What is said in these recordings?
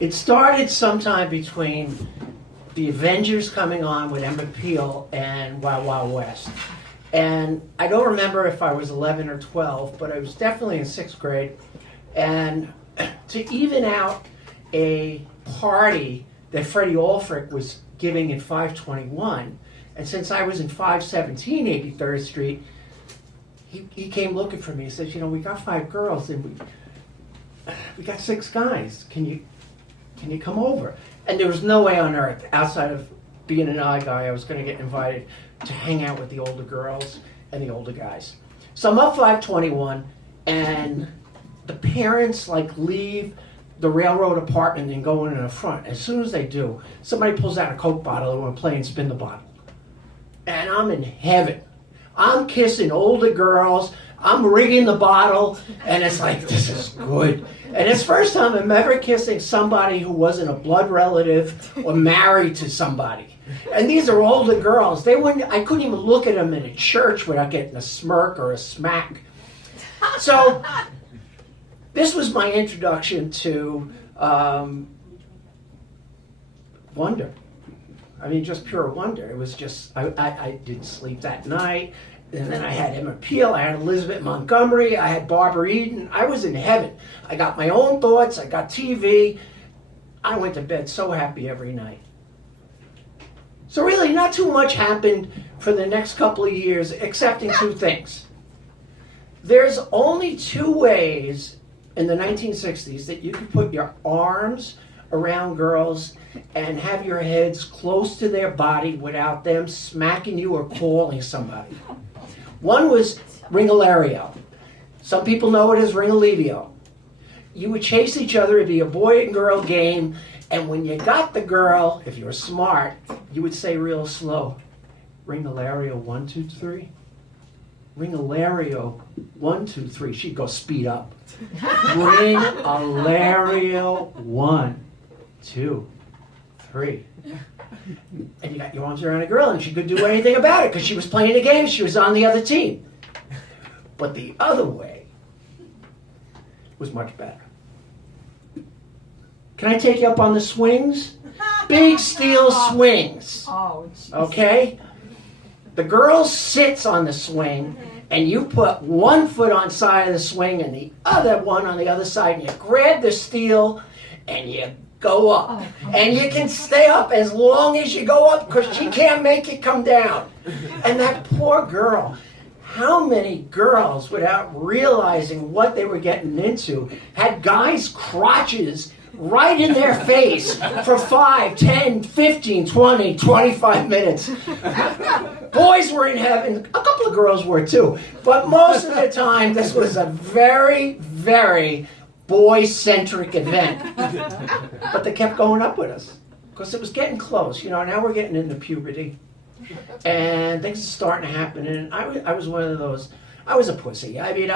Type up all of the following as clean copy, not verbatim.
It started sometime between the Avengers coming on with Emmett Peel and Wild Wild West. And I don't remember if I was 11 or 12, but I was definitely in 6th grade. And to even out a party that Freddie Alfrick was giving in 521, and since I was in 517 83rd Street, he came looking for me. He says, we got 5 girls and we got 6 guys. Can you come over? And there was no way on earth, outside of being an odd guy, I was going to get invited to hang out with the older girls and the older guys. So I'm up 521, and the parents leave the railroad apartment and go in the front. As soon as they do, somebody pulls out a Coke bottle and we're playing spin the bottle. And I'm in heaven. I'm kissing older girls. I'm rigging the bottle, and it's like, this is good. And it's the first time I'm ever kissing somebody who wasn't a blood relative or married to somebody. And these are older girls. I couldn't even look at them in a church without getting a smirk or a smack. So this was my introduction to wonder. I mean, just pure wonder. It was just, I didn't sleep that night. And then I had Emmett Peel, I had Elizabeth Montgomery, I had Barbara Eden. I was in heaven. I got my own thoughts, I got TV. I went to bed so happy every night. So really, not too much happened for the next couple of years, excepting 2 things. There's only 2 ways in the 1960s that you could put your arms around girls and have your heads close to their body without them smacking you or calling somebody. One was ringolario. Some people know it as ringalivio. You would chase each other, it'd be a boy and girl game, and when you got the girl, if you were smart, you would say real slow, ringolario 1, 2, 3. Ringolario 1, 2, 3. She'd go speed up. Ringolario 1, 2, 3. And you got your arms around a girl, and she could do anything about it because she was playing a game. She was on the other team. But the other way was much better. Can I take you up on the swings? Big steel swings. Okay? The girl sits on the swing, and you put one foot on side of the swing and the other one on the other side, and you grab the steel, and you go up. And you can stay up as long as you go up because she can't make it come down. And that poor girl, how many girls, without realizing what they were getting into, had guys' crotches right in their face for 5, 10, 15, 20, 25 minutes. Boys were in heaven. A couple of girls were too. But most of the time, this was a very, very boy-centric event. But they kept going up with us because it was getting close. Now we're getting into puberty and things are starting to happen. And I was one of those, I was a pussy. I mean,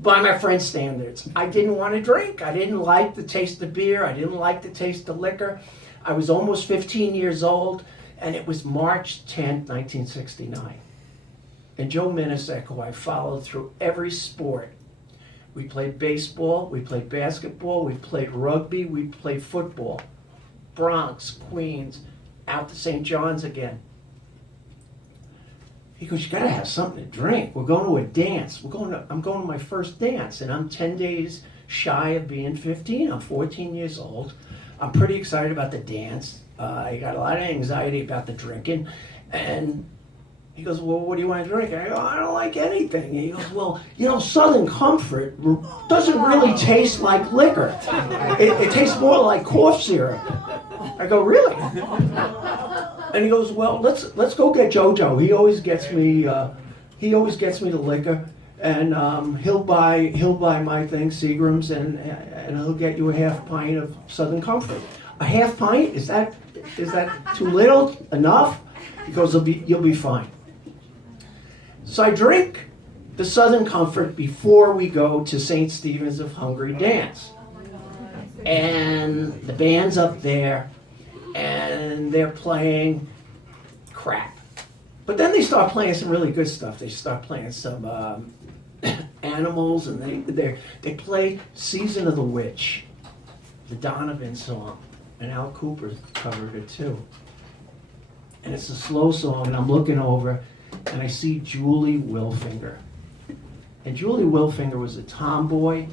by my friends' standards, I didn't want to drink. I didn't like the taste of beer. I didn't like the taste of liquor. I was almost 15 years old, and it was March 10th, 1969. And Joe NYSX, who I followed through every sport, we played baseball, we played basketball, we played rugby, we played football. Bronx, Queens, out to St. John's again. He goes, you gotta have something to drink. We're going to a dance. I'm going to my first dance, and I'm 10 days shy of being 15. I'm 14 years old. I'm pretty excited about the dance. I got a lot of anxiety about the drinking. And he goes, well, what do you want to drink? And I go, I don't like anything. And he goes, well, Southern Comfort doesn't really taste like liquor. It tastes more like cough syrup. I go, really? And he goes, well, let's go get JoJo. He always gets me the liquor, and he'll buy my thing, Seagram's, and he'll get you a half pint of Southern Comfort. A half pint? Is that too little? Enough? He goes, you'll be fine. So I drink the Southern Comfort before we go to St. Stephen's of Hungary dance. And the band's up there, and they're playing crap. But then they start playing some really good stuff. They start playing some Animals, and they play Season of the Witch. the Donovan song, and Al Cooper covered it too. And it's a slow song, and I'm looking over, and I see Julie Wilfinger. And Julie Wilfinger was a tomboy.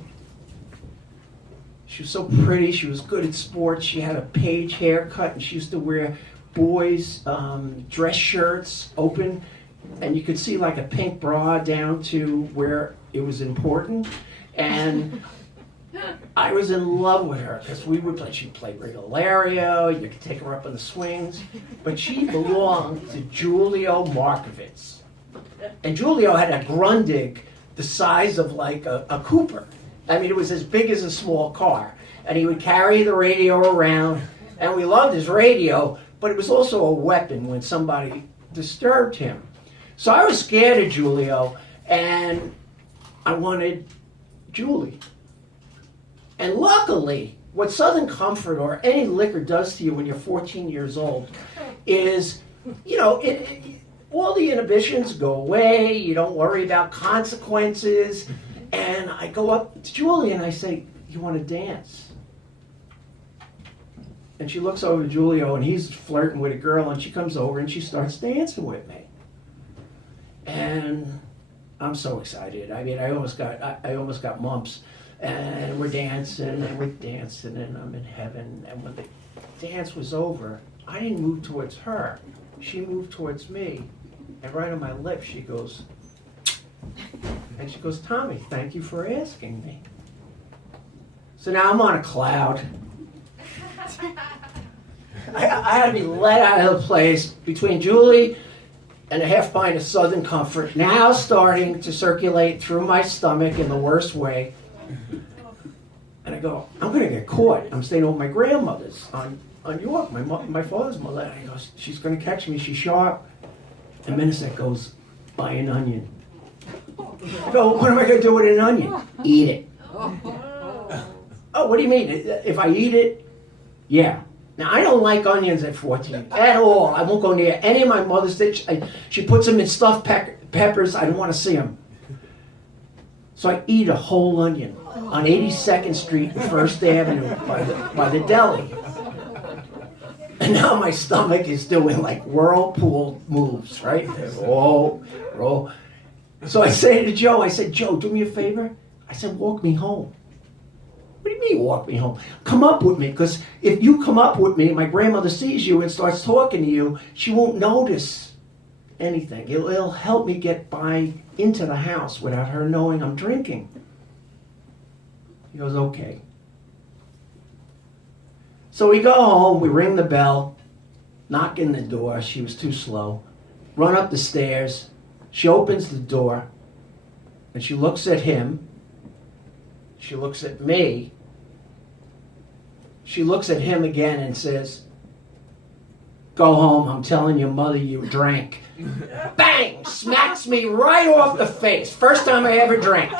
She was so pretty, she was good at sports, she had a page haircut, and she used to wear boys' dress shirts, open, and you could see like a pink bra down to where it was important. And I was in love with her because we would play. She'd play Rigolerio. You could take her up on the swings, but she belonged to Julio Markovitz, and Julio had a Grundig the size of like a Cooper. I mean, it was as big as a small car, and he would carry the radio around, and we loved his radio, but it was also a weapon when somebody disturbed him. So I was scared of Julio, and I wanted Julie. And luckily, what Southern Comfort or any liquor does to you when you're 14 years old is, you know, all the inhibitions go away, you don't worry about consequences, and I go up to Julie and I say, you want to dance? And she looks over to Julio and he's flirting with a girl, and she comes over and she starts dancing with me. And I'm so excited. I mean, I almost got mumps. And we're dancing, and I'm in heaven. And when the dance was over, I didn't move towards her. She moved towards me. And right on my lips, she goes, Tommy, thank you for asking me. So now I'm on a cloud. I had to be let out of the place between Julie and a half pint of Southern Comfort, now starting to circulate through my stomach in the worst way. And I go, I'm going to get caught. I'm staying with my grandmother's on York, my father's mother. And I go, she's going to catch me. She's sharp. And NYSX goes, buy an onion. I go, what am I going to do with an onion? Eat it. Oh, what do you mean? If I eat it? Yeah. Now, I don't like onions at 14 at all. I won't go near any of my mother's things. She puts them in stuffed peppers. I don't want to see them. So I eat a whole onion on 82nd Street and First Avenue by the deli. And now my stomach is doing like whirlpool moves, right? Roll, roll. So I say to Joe, Joe, do me a favor. I said, walk me home. What do you mean walk me home? Come up with me, because if you come up with me, my grandmother sees you and starts talking to you, she won't notice anything. It'll help me get by into the house without her knowing I'm drinking. He goes, okay. So we go home, we ring the bell, knock in the door. She was too slow. Run up the stairs. She opens the door, and she looks at him. She looks at me. She looks at him again and says, go home, I'm telling your mother you drank. Bang! Smacks me right off the face. First time I ever drank.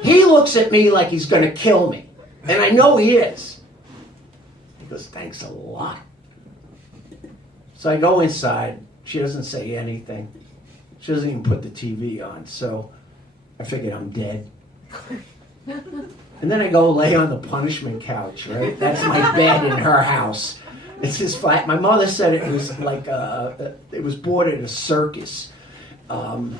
He looks at me like he's going to kill me. And I know he is. He goes, thanks a lot. So I go inside. She doesn't say anything. She doesn't even put the TV on. So I figured I'm dead. And then I go lay on the punishment couch, right? That's my bed in her house. It's his flat. My mother said it was like it was bought at a circus. And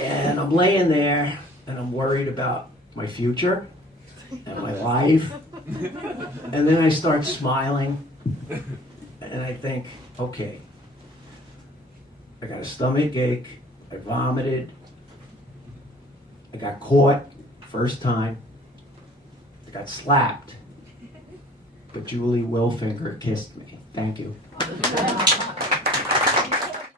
I'm laying there, and I'm worried about my future and my life. And then I start smiling, and I think, okay, I got a stomach ache, I vomited, I got caught first time, I got slapped, but Julie Wilfinger kissed me. Thank you.